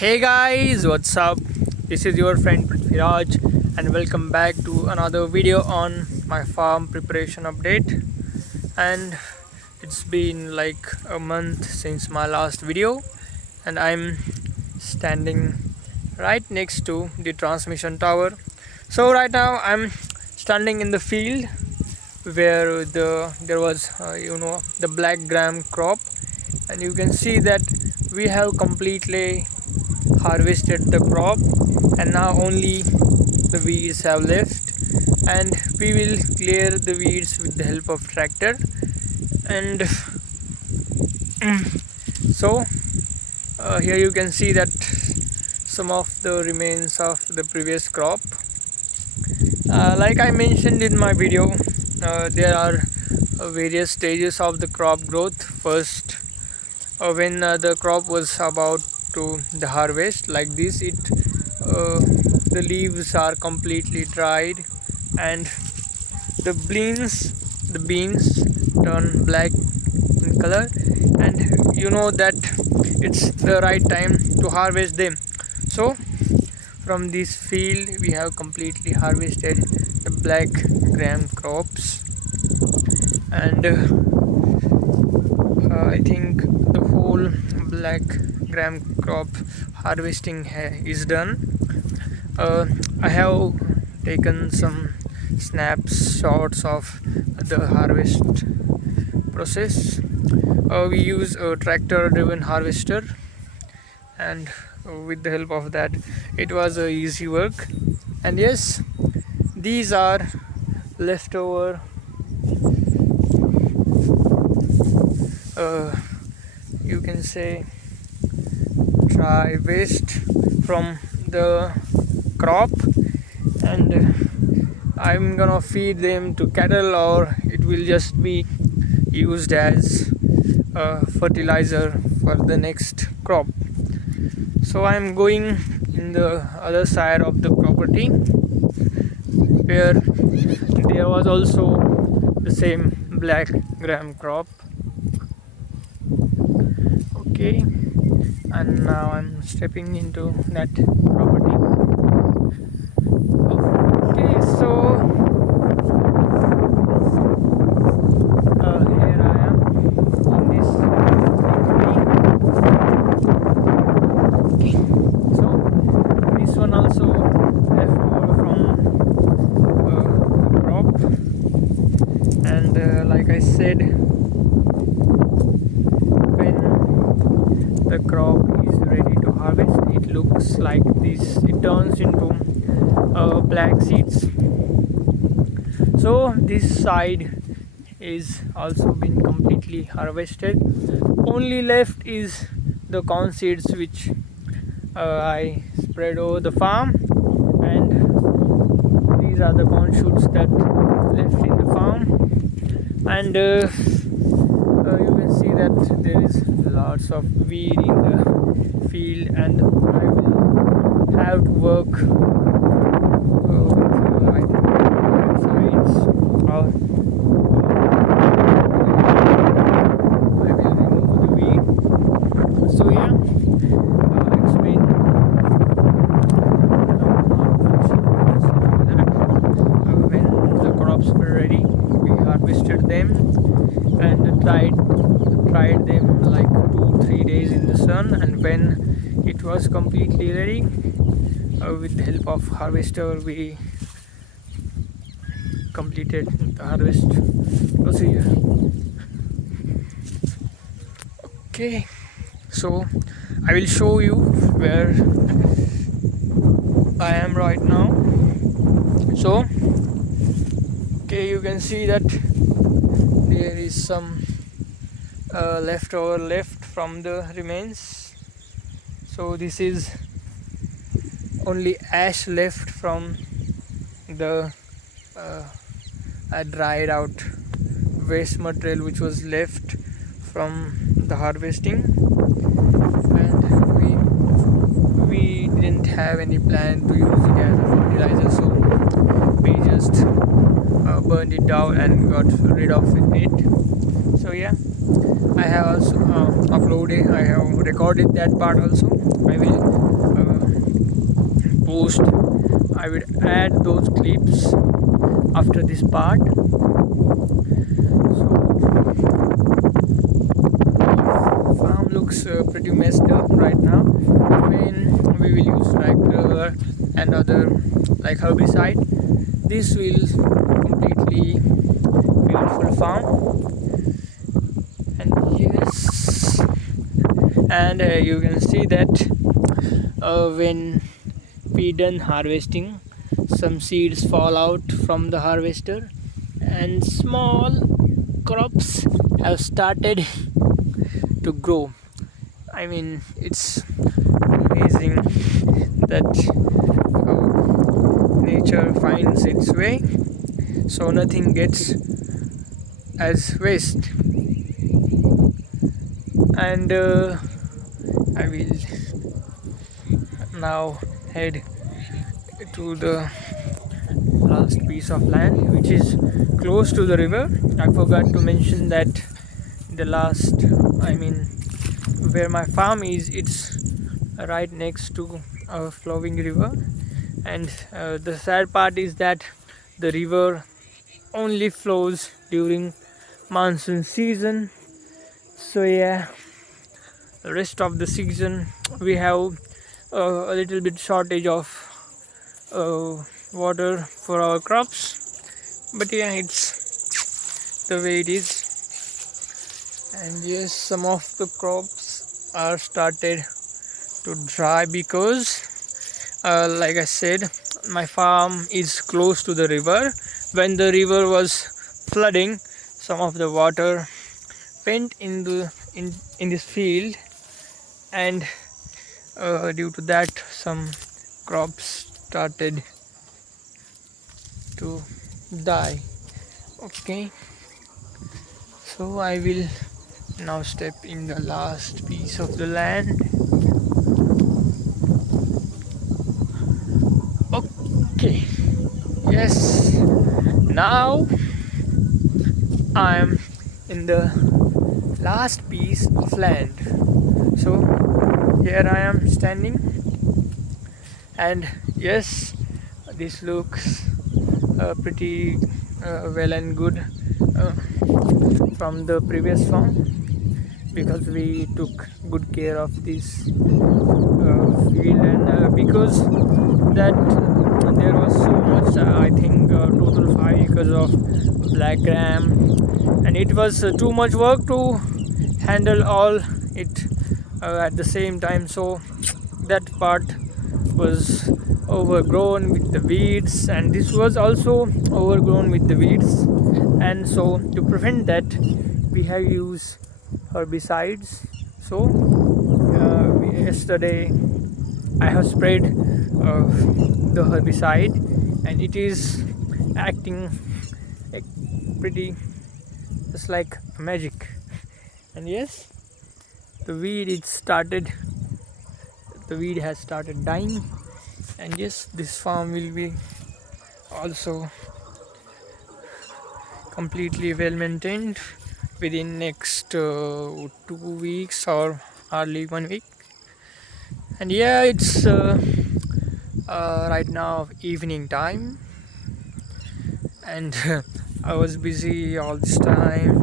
Hey guys, what's up? This is your friend Prithviraj and welcome back to another video on my farm preparation update. And it's been like a month since my last video, and I'm standing right next to the transmission tower. So right now I'm standing in the field where there was the black gram crop, and you can see that we have completely harvested the crop and now only the weeds have left, and we will clear the weeds with the help of tractor. And so here you can see that some of the remains of the previous crop. Like I mentioned in my video, there are various stages of the crop growth. First, when the crop was about to the harvest, like this, the leaves are completely dried and the beans turn black in color, and you know that it's the right time to harvest them. So from this field we have completely harvested the black gram crops, and I think the whole black gram crop harvesting is done. I have taken some snapshots of the harvest process. We use a tractor driven harvester, and with the help of that it was a easy work. And yes, these are leftover you can say dry waste from the crop, and I'm gonna feed them to cattle, or it will just be used as fertilizer for the next crop. So I'm going in the other side of the property where there was also the same black gram crop. Okay, and now I'm stepping into that property. Okay, so here I am in this property. Okay, so this one also left over from the crop, and like I said, the crop is ready to harvest, it looks like this, it turns into black seeds. So this side is also been completely harvested. Only left is the corn seeds which I spread over the farm, and these are the corn shoots that left in the farm. And you can see that there is lots of weed in the field, and I will have to work with I think sides, or I will remove the weed. So yeah, it's been when the crops were ready, we harvested them and tried them like 2-3 days in the sun, and when it was completely ready, with the help of harvester we completed the harvest procedure. Okay, so I will show you where I am right now. So okay, you can see that there is some leftover left from the remains. So this is only ash left from the dried out waste material which was left from the harvesting, and we didn't have any plan to use it as a fertilizer, so we just burned it down and got rid of it. So yeah, I have also uploaded, I have recorded that part also. I will post, I would add those clips after this part. So farm looks pretty messed up right now. When we will use tractor and other like herbicide, this will completely beautiful farm. And yes, and you can see that when we done harvesting, some seeds fall out from the harvester and small crops have started to grow. I mean, it's amazing that how nature finds its way, so nothing gets as waste. And I will now head to the last piece of land which is close to the river. I forgot to mention that the last, I mean, where my farm is, it's right next to a flowing river. And the sad part is that the river only flows during monsoon season. So yeah, the rest of the season we have a little bit shortage of water for our crops. But yeah, it's the way it is. And yes, some of the crops are started to dry because like I said, my farm is close to the river. When the river was flooding, some of the water went in this field, and due to that some crops started to die. Okay, so I will now step in the last piece of the land. Okay, yes, now I am in the last piece of land. So here I am standing, and yes, this looks pretty well and good from the previous farm, because we took good care of this field, and because that there was so much, I think total 5 acres of black gram, and it was too much work to handle all it at the same time. So that part was overgrown with the weeds, and this was also overgrown with the weeds. And so to prevent that, we have used herbicides. So yesterday I have sprayed the herbicide, and it is acting like pretty just like magic. And yes, the weed has started dying. And yes, this farm will be also completely well maintained within next 2 weeks or hardly 1 week. And yeah, it's right now evening time, and I was busy all this time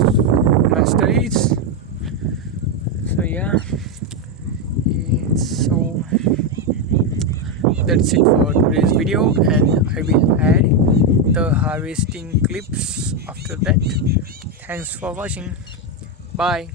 in my studies. So yeah, so that's it for today's video, and I will add the harvesting clips after that. Thanks for watching. Bye.